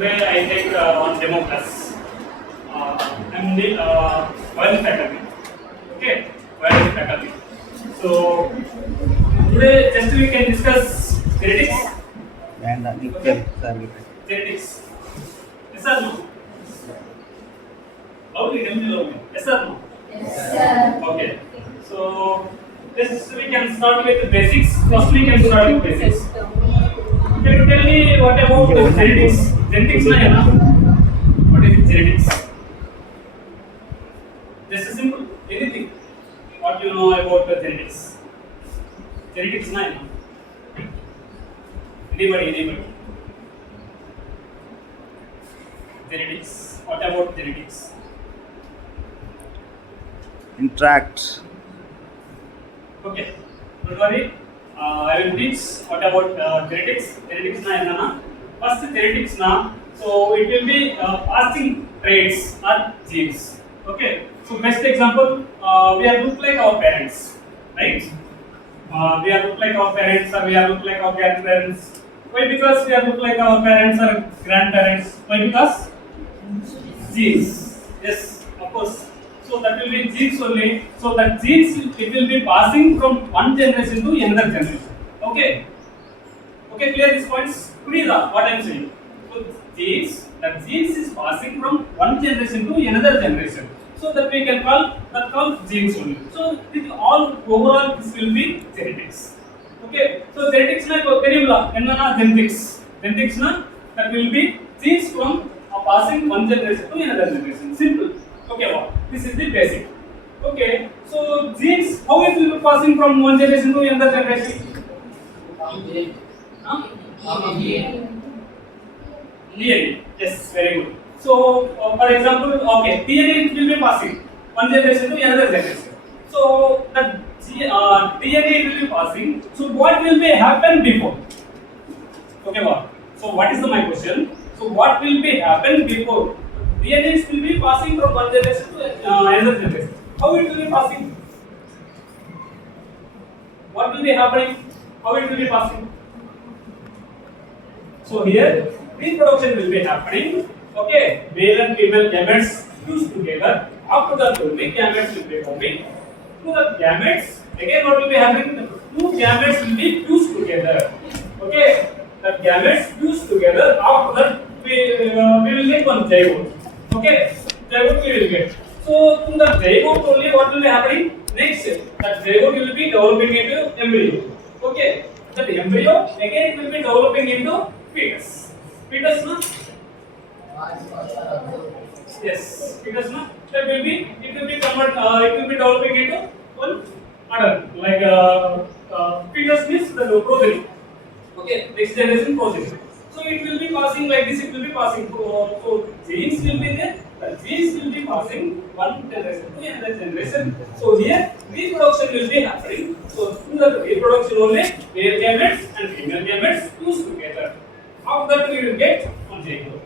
Today I take one demo class. I'm the biology faculty. Okay, biology faculty. So today just we can discuss genetics. Okay. Genetics. Yes or no? Lovely, tell me lovely. Yes or no? Okay. So this we can start with the basics. First we can start with basics. Can you tell me what about the genetics? Genetics na hai na? What is genetics? Just a simple anything. What you know about the genetics? Genetics na hai na? Anybody? Genetics. What about genetics? Interact. Okay. Don't worry. I will teach what about genetics. Genetics na hai na? First genetics na. So it will be passing traits or genes. Okay. So best example, we are look like our parents, right? We are look like our parents or we are look like our grandparents. Why? Because we are look like our parents or grandparents. Why? Because genes. Yes, of course. So that will be genes only. So that genes it will be passing from one generation to another generation. Okay. Okay, clear these points? Please, what I am saying. So genes, that genes is passing from one generation to another generation. So that we can call genes only. So this all overall this will be genetics. Okay. So genetics na enna genetics. Genetics na that will be genes from passing one generation to another generation. Simple. Okay, wow. This is the basic. Okay. So genes how it will be passing from one generation to another generation? Huh? DNA. Yes, very good. So, for example, okay, DNA it will be passing one generation to another generation. So, the DNA will be passing. So, what will be happen before? Okay, what? So, what is my question? So, what will be happen before? DNA will be passing from one generation to another generation. How it will be passing? What will be happening? How it will be passing? So here reproduction will be happening. Okay, male and female gametes fused together. After that, only gametes will be forming. To the gametes, again what will be happening? The two gametes will be fused together. Okay, the gametes fused together. After that, we will get one zygote. Okay, zygote we will get. So to the zygote only, what will be happening? Next, that zygote will be developing into embryo. Okay, that embryo again it will be developing into fetus. Fetus na? Yes, fetus na? That will be it will be developing into one adult. Like fetus means the progeny. Okay, next generation progeny. So it will be passing like this. It will be passing. So genes will be there. The genes will be passing one generation to another generation. So here reproduction will be happening. So through the reproduction only male gametes and female gametes fuse together. After that we will get one zygote.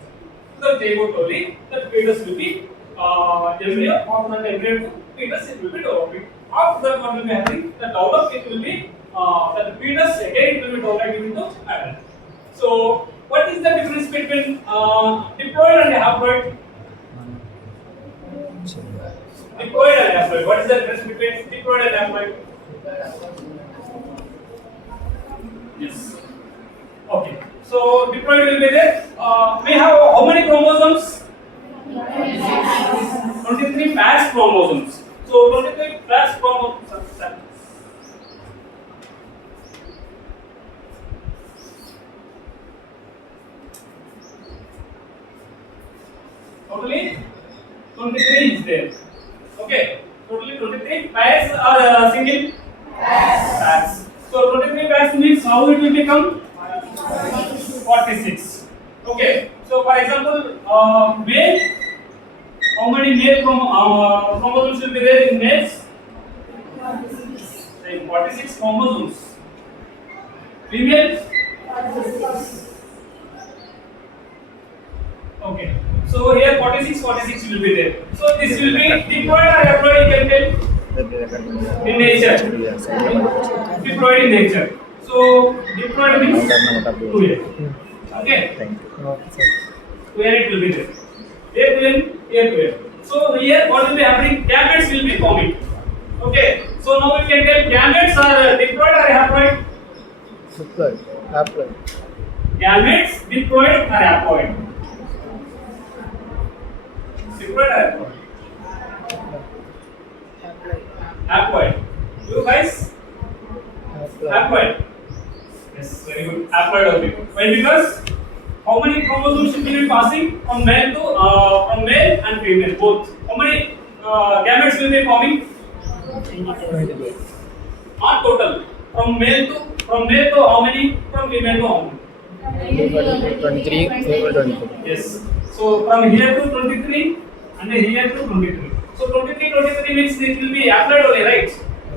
The zygote only the fetus will be embryo. After that embryo to fetus it will be developing. After that what will be happening? The develop it will be the fetus again it will be developing into adult. So what is the difference between diploid and haploid? Diploid and haploid. What is the difference between diploid and haploid? Yes. Okay. So diploid will be there. May have how many chromosomes? 23 pairs chromosomes. So 23 pairs chromosomes. Totally 23 is there. Okay. Totally 23 pairs are single pairs. So 23 pairs means how it will become 46. Okay. So for example, male, how many male chromosomes will be there in males? 46 chromosomes. Female? Okay. So here 46 will be there. So this will be diploid or haploid, you can tell? In nature. Diploid in nature. So diploid means 2A. Okay. Thank you. 2n it will be there. Here 2n, here 2n. So here what will be happening? Gametes will be forming. Okay. So now we can tell gametes are diploid or haploid. Diploid. Haploid. Gametes diploid or haploid. Diploid or haploid. Haploid. You guys? Haploid. Haploid. Yes, very good. Haploid only. Why? Because how many chromosomes should be passing from male and female both? How many gametes will be forming? 22. Not total. From male to how many? From female to how many? 23, female 24. Yes. So from here to 23 and here to 23. So 23 means it will be haploid only, right?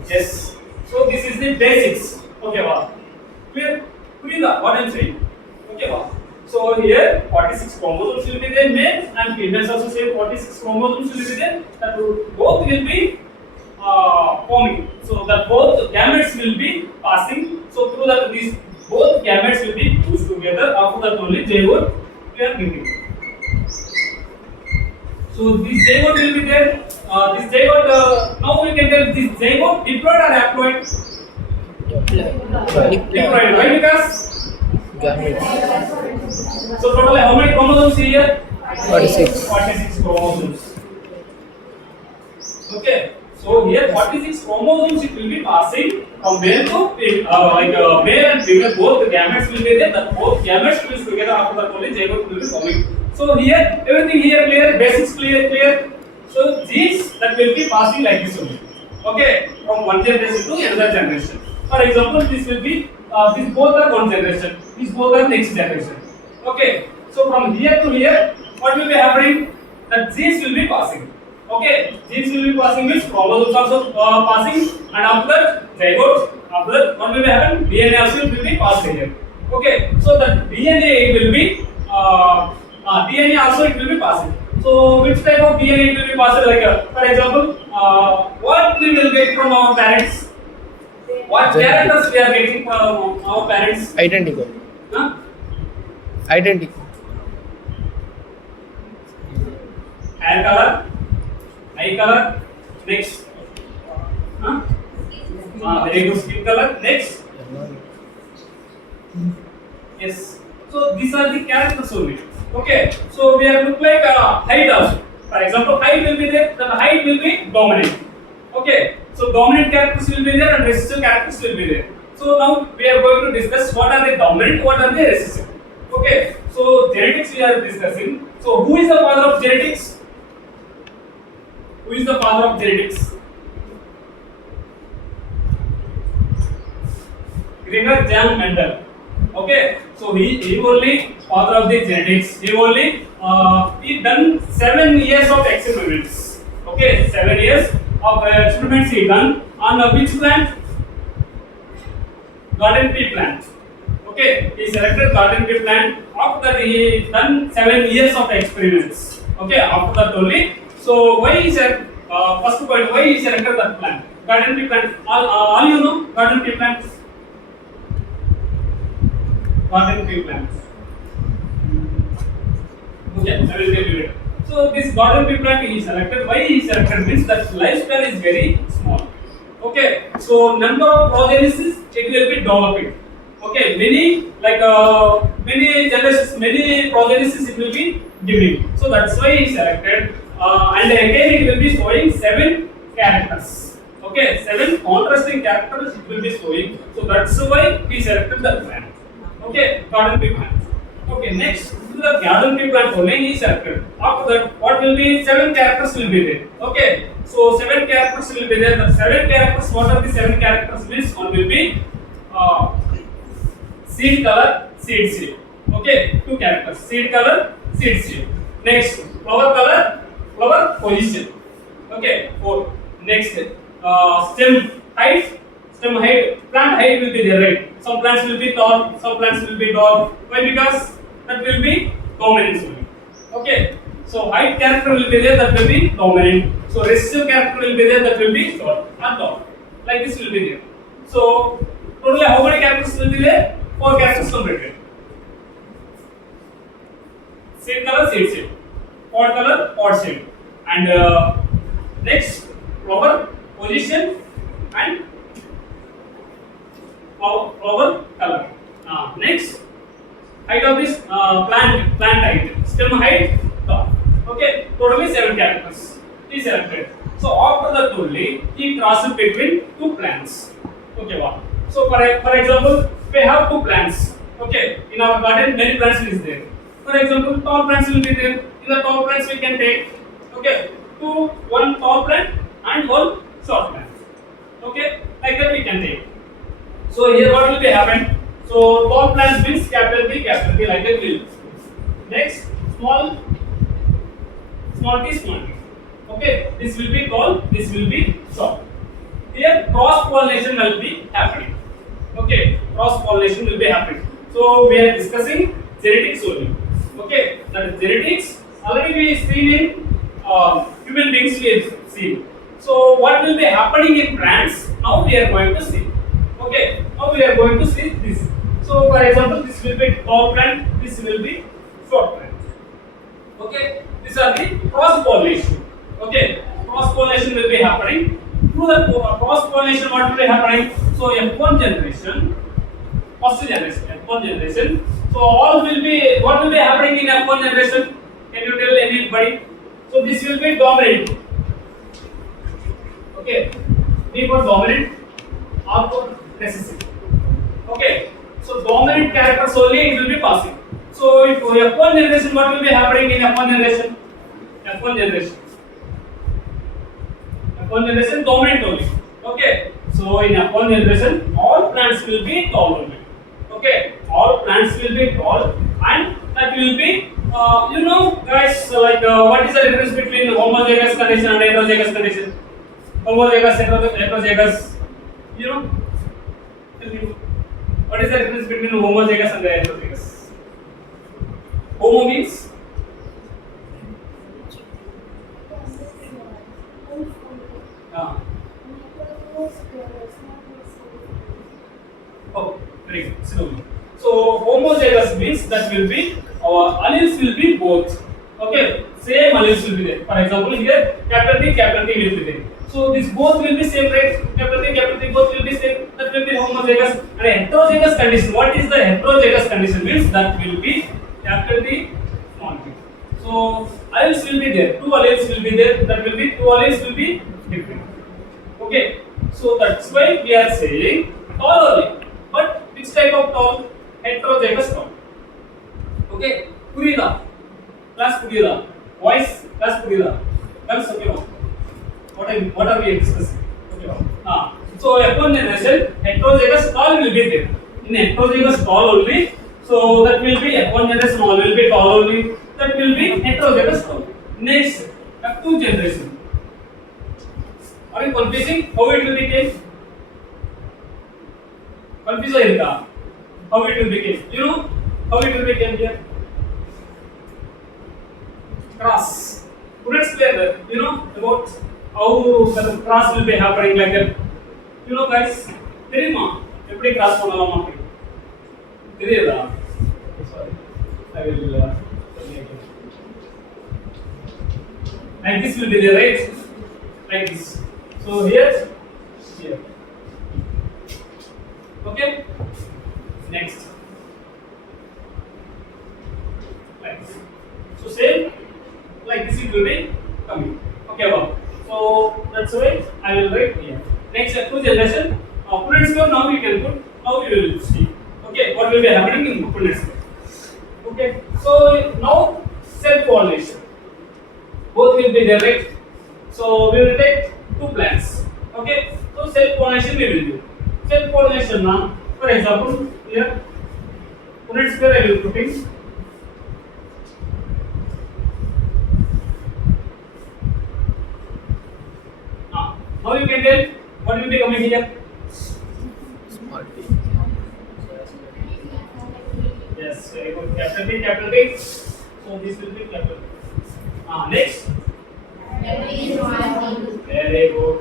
Yes. So this is the basics. Okay, wow. Clear? Clear what I am saying? Okay, wow. So here 46 chromosomes will be there, male and females also same 46 chromosomes will be there. That both will be forming. So that both gametes will be passing. So through that these both gametes will be fused together. After that only zygote we are getting. So this zygote will be there. This zygote now we can tell this zygote diploid or haploid. Diploid. Why? Because Gametes. so totally how many chromosomes here? 46. 46 chromosomes. Okay. So here 46 chromosomes it will be passing from male to male and female both the gametes will be there. That both gametes fuse together after that only zygote will be forming. So here everything here clear, basics clear. So genes that will be passing like this only. Okay, from one generation to another generation. For example, this will be these both are one generation. These both are next generation. Okay. So from here to here, what will be happening? That genes will be passing. Okay, genes will be passing means chromosomes also passing, and after that zygote, after that what will be happen? DNA also will be passed here. Okay, so that DNA will be DNA also it will be passing. So which type of DNA it will be passed? Like for example, what we will get from our parents? What characters we are getting from our parents? Identical. Huh? Identical. Hair color, eye color, next. Huh? Very good skin color, next. Yes. So these are the characters only. Okay. So we have look like height also. For example, height will be there. The height will be dominant. Okay. So dominant characters will be there and recessive characters will be there. So now we are going to discuss what are the dominant, what are the recessive. Okay. So genetics we are discussing. So who is the father of genetics? Who is the father of genetics? Gregor Jan Mendel. Okay, so he only father of the genetics. He only he done 7 years of experiments. Okay, 7 years of experiments he done on which plant? Garden pea plant. Okay, he selected garden pea plant. After that he done 7 years of experiments. Okay, after that only. So why he said first point, why he selected that plant? Garden pea plant. All you know garden pea plant. Garden pea plant. Okay, I will tell you later. So this garden pea plant he selected. Why he selected means that lifespan is very small. Okay, so number of progenesis it will be developing. Okay, many generations, many progenesis it will be giving. So that's why he selected. And again it will be showing 7 characters. Okay, 7 contrasting characters it will be showing. So that's why he selected the plant. Okay, garden pea plant. Okay, next to the garden pea plant only he selected. After that, what will be 7 characters will be there. Okay, so 7 characters will be there. The 7 characters, what are the 7 characters means? One will be seed color, seed shape. Okay, 2 characters. Seed color, seed shape. Next, flower color, flower position. Okay, 4. Next, stem height. Stem height, plant height will be there, right? Some plants will be tall, some plants will be tall. Why? Because that will be dominant only. Okay, so height character will be there, that will be dominant. So recessive character will be there, that will be short and tall. Like this will be there. So totally how many characters will be there? 4 characters completed. Seed color, seed shape. Pod color, pod shape. And next, flower position and flower color. Next, height of this plant height, stem height, top. Okay, totally 7 characters. He selected. So after that only he crossed between two plants. Okay, wow. So for example, we have two plants. Okay, in our garden many plants is there. For example, tall plants will be there. In the tall plants we can take, okay, one tall plant and one short plant. Okay, like that we can take. So here what will be happen? So tall plants means capital T like that will. Next, small t. Okay, this will be tall, this will be short. Here cross pollination will be happening. Okay, cross pollination will be happening. So we are discussing genetics only. Okay, that is genetics. Already we seen in human beings we have seen. So what will be happening in plants? Now we are going to see. Okay, now we are going to see this. So for example, this will be tall plant, this will be short plant. Okay, these are the cross pollination. Okay, cross pollination will be happening. Through the cross pollination, what will be happening? So F1 generation, first generation, F1 generation. So all will be, what will be happening in F1 generation? Can you tell anybody? So this will be dominant. Okay, D for dominant, R for recessive. Okay, so dominant characters only it will be passing. So if F1 generation, what will be happening in F1 generation? F1 generation. F1 generation dominant only. Okay, so in F1 generation, all plants will be tall only. Okay, all plants will be tall, and that will be, you know, guys, like what is the difference between homozygous condition and heterozygous condition? Homozygous, heterozygous. You know, tell me, what is the difference between homozygous and heterozygous? Homo means oh, very good. So homozygous means that will be our alleles will be both. Okay, same alleles will be there. For example, here capital T will be there. So this both will be same, right? Capital T both will be same. That will be homozygous. And heterozygous condition. What is the heterozygous condition? Means that will be capital T, small t. So alleles will be there. Two alleles will be there. That will be two alleles will be different. Okay. So that's why we are saying tall only. But which type of tall? Heterozygous tall. Okay. Purida. Class Purida. Boys, class Purida. Girls, okay. What are we discussing? Okay. So F1 generation, heterozygous tall will be there. In heterozygous tall only, so that will be F1 generation all will be tall only. That will be heterozygous tall. Next, F2 generation. Are you confusing? How it will become? Confused how it will become? You know how it will become here? Cross. Could explain that? You know about how the cross will be happening like that. You know guys, தெரியுமா எப்படி cross பண்ணலாம் அப்படி தெரியுதா? Sorry, I will like this will be there, right? Like this. So here. Okay. Next. Like this. So same like this it will be coming. Okay, wow. So that's why I will write here. Next, F2 generation. Punnett square now you can put. Now you will see. Okay, what will be happening in Punnett square? Okay, so now self pollination. Both will be there, right? So we will take two plants. Okay, so self pollination we will do. Self pollination now, for example, here Punnett square I will put in. Now you can tell what will be coming here. Small t. Yes, very good. Capital T. So this will be capital. Next. Very good.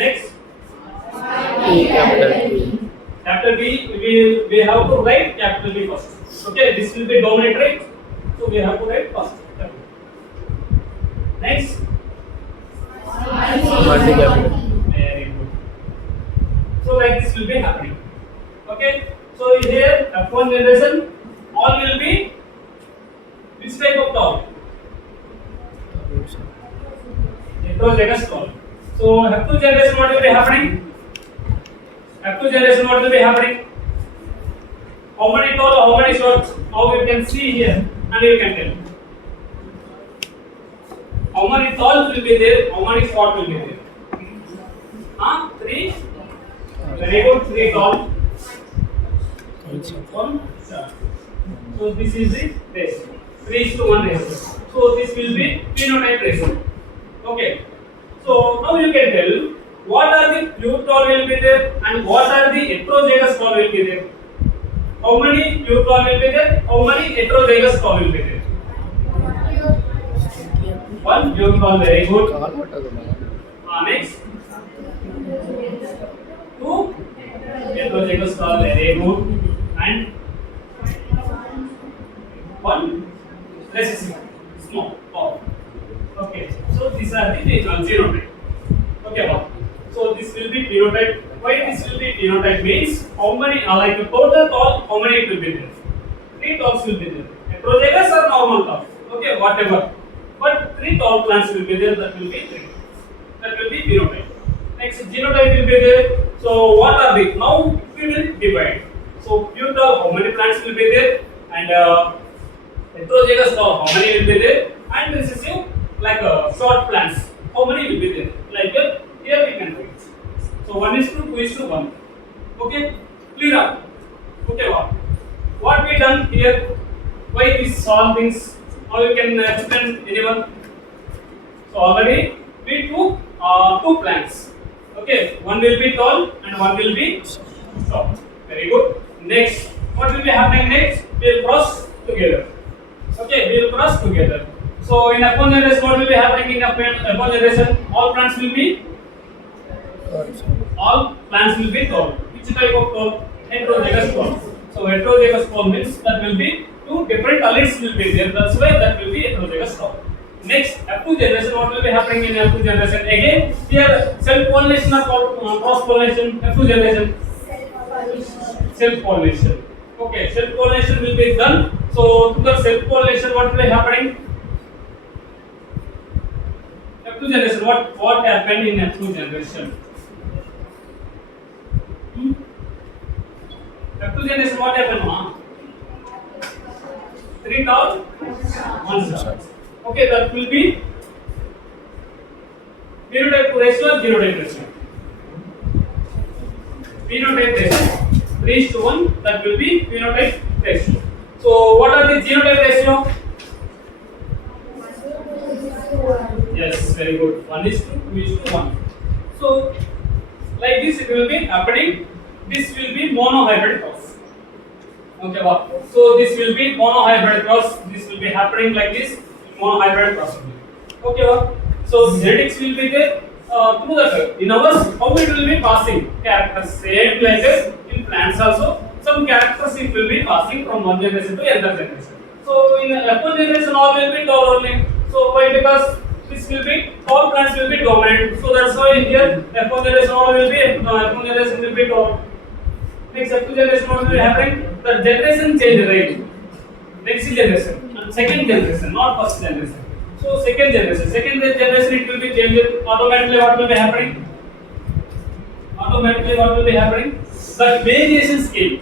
Next. T, capital T. Capital B, we have to write capital B first. Okay, this will be dominant, right? So we have to write first. Next. Multi capital. Very good. So like this will be happening. Okay. So here F1 generation all will be which type of tall? Heterozygous tall. So F2 generation what will be happening? F2 generation what will be happening? How many tall, how many short? Now you can see here and you can tell. How many tall will be there? How many short will be there? Huh? 3. Very good. 3 tall. 1 short. So this is the ratio. 3:1 ratio. So this will be phenotype ratio. Okay. So now you can tell what are the pure tall will be there and what are the heterozygous tall will be there. How many pure tall will be there? How many heterozygous tall will be there? 1 pure tall. Very good. Next. 2 heterozygous tall. Very good. And 1 recessive small tall. Okay. So these are the genotype. Okay. Well, so this will be phenotype. Why this will be phenotype means how many like total tall, how many it will be there? 3 talls will be there. Heterozygous or normal tall. Okay, whatever. But 3 tall plants will be there. That will be 3. That will be phenotype. Next genotype will be there. So what are they? Now we will divide. So pure tall, how many plants will be there? And heterozygous tall, how many will be there? And recessive like short plants, how many will be there? Like here we can write. So 1:2:1. Okay, clear up. Okay, what we done here? Why these all things? How you can explain anyone? So already we took 2 plants. Okay, one will be tall and one will be short. Very good. Next, what will be happening next? We will cross together. Okay, we will cross together. So in F1 generation, what will be happening in F1 generation? All plants will be tall. Which type of tall? Heterozygous tall. So heterozygous tall means that will be 2 different alleles will be there. That's why that will be heterozygous tall. Next, F2 generation, what will be happening in F2 generation? Again, here self-pollination or cross-pollination. F2 generation. Self-pollination. Okay, self-pollination will be done. So to the self-pollination, what will be happening? F2 generation. What happened in F2 generation? F2 generation, what happened? 3 tall, 1 short. Okay, that will be phenotype ratio or genotype ratio. Phenotype ratio. 3:1, that will be phenotype ratio. So what are the genotype ratio? Yes, very good. 1:2:1. So like this it will be happening. This will be monohybrid cross. Okay, wow. So this will be monohybrid cross. This will be happening like this. Monohybrid cross. Okay, wow. So genetics will be there. To the in ours, how it will be passing characters same like this in plants also. Some characters it will be passing from one generation to another generation. So in F1 generation all will be tall only. So why? Because this will be all plants will be dominant. So that's why here F1 generation all will be F1 generation will be tall. Next F2 generation what will be happening? The generation change rate. Next generation and second generation, not first generation. So second generation it will be changed automatically. What will be happening? Automatically what will be happening? The variation scale.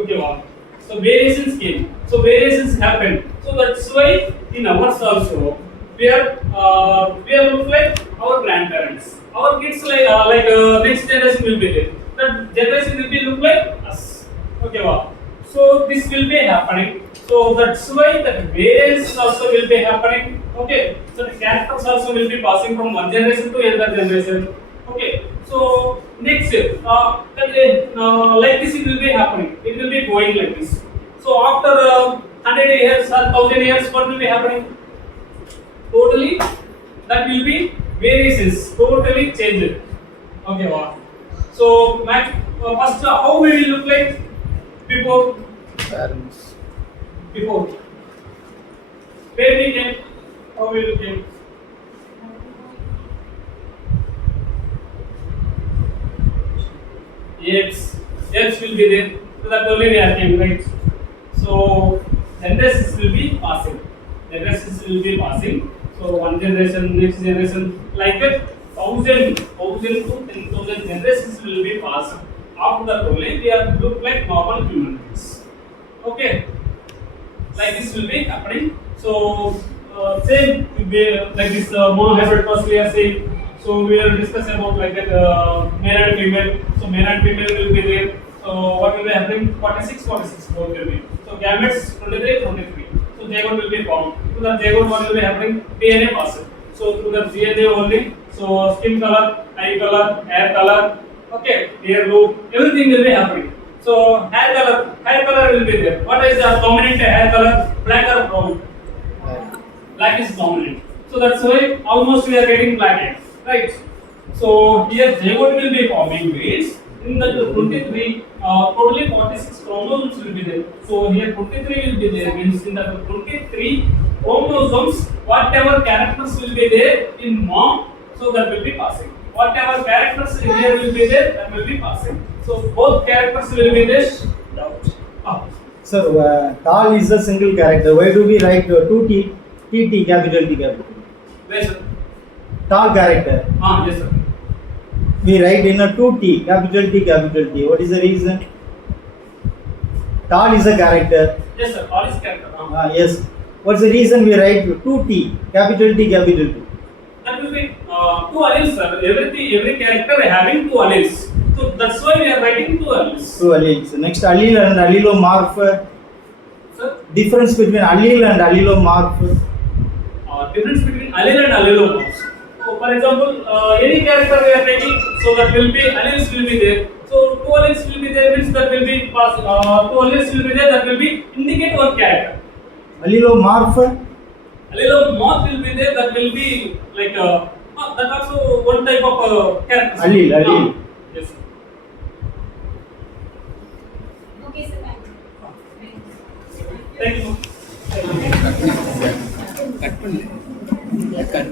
Okay, wow. So variation scale. So variations happen. So that's why in ours also we are look like our grandparents. Our kids like next generation will be there. That generation will be look like us. Okay, wow. So this will be happening. So that's why the variance also will be happening. Okay. So the characters also will be passing from one generation to another generation. Okay. So next like this it will be happening. It will be going like this. So after 100 years or 1000 years, what will be happening? Totally, that will be variations. Totally changed. Okay. Wow. So first, how we will look like before? Parents. Before. where we came? How we will came? X will be there. So that only we are came, right? So generation will be passing. Generations will be passing. So one generation, next generation, like that, thousand to 10,000 generations will be passed. After that only we are look like normal human beings. Okay, like this will be happening. So same will be like this monohybrid first we are saying. So we will discuss about like that male and female. So male and female will be there. So what will be happening? 46 both will be. So gametes 23. So zygote will be formed. To the zygote what will be happening? DNA passed. So through the DNA only. So skin color, eye color, hair color, okay, hair look, everything will be happening. So hair color will be there. What is the dominant hair color? Black or brown? Black is dominant. So that's why almost we are getting black hair, right? So here zygote will be forming means in the 23, totally 46 chromosomes will be there. So here 23 will be there means in the 23 chromosomes, whatever characters will be there in mom, so that will be passing. Whatever characters here will be there, that will be passing. So both characters will be there. Doubt. Sir, tall is a single character. Why do we write 2T, TT, capital T, capital T? Where sir? Tall character. Yes sir. We write in a 2T, capital T, capital T. What is the reason? Tall is a character. Yes sir. All is character. Yes. What's the reason we write 2T, capital T, capital T? That will be two alleles, sir. Every character having two alleles. So that's why we are writing two alleles. Two alleles. Next, allele and allelomorph. Sir, Difference between allele and allelomorph. difference between allele and allelomorphs. So, for example, any character we are taking, so that will be alleles will be there. So two alleles will be there means that will be pass. Two alleles will be there that will be indicate one character. Allelomorph. Allelomorph will be there that will be like that also one type of character. Allele. Yes. Sir. Okay, sir. Thank you. Cut பண்ணு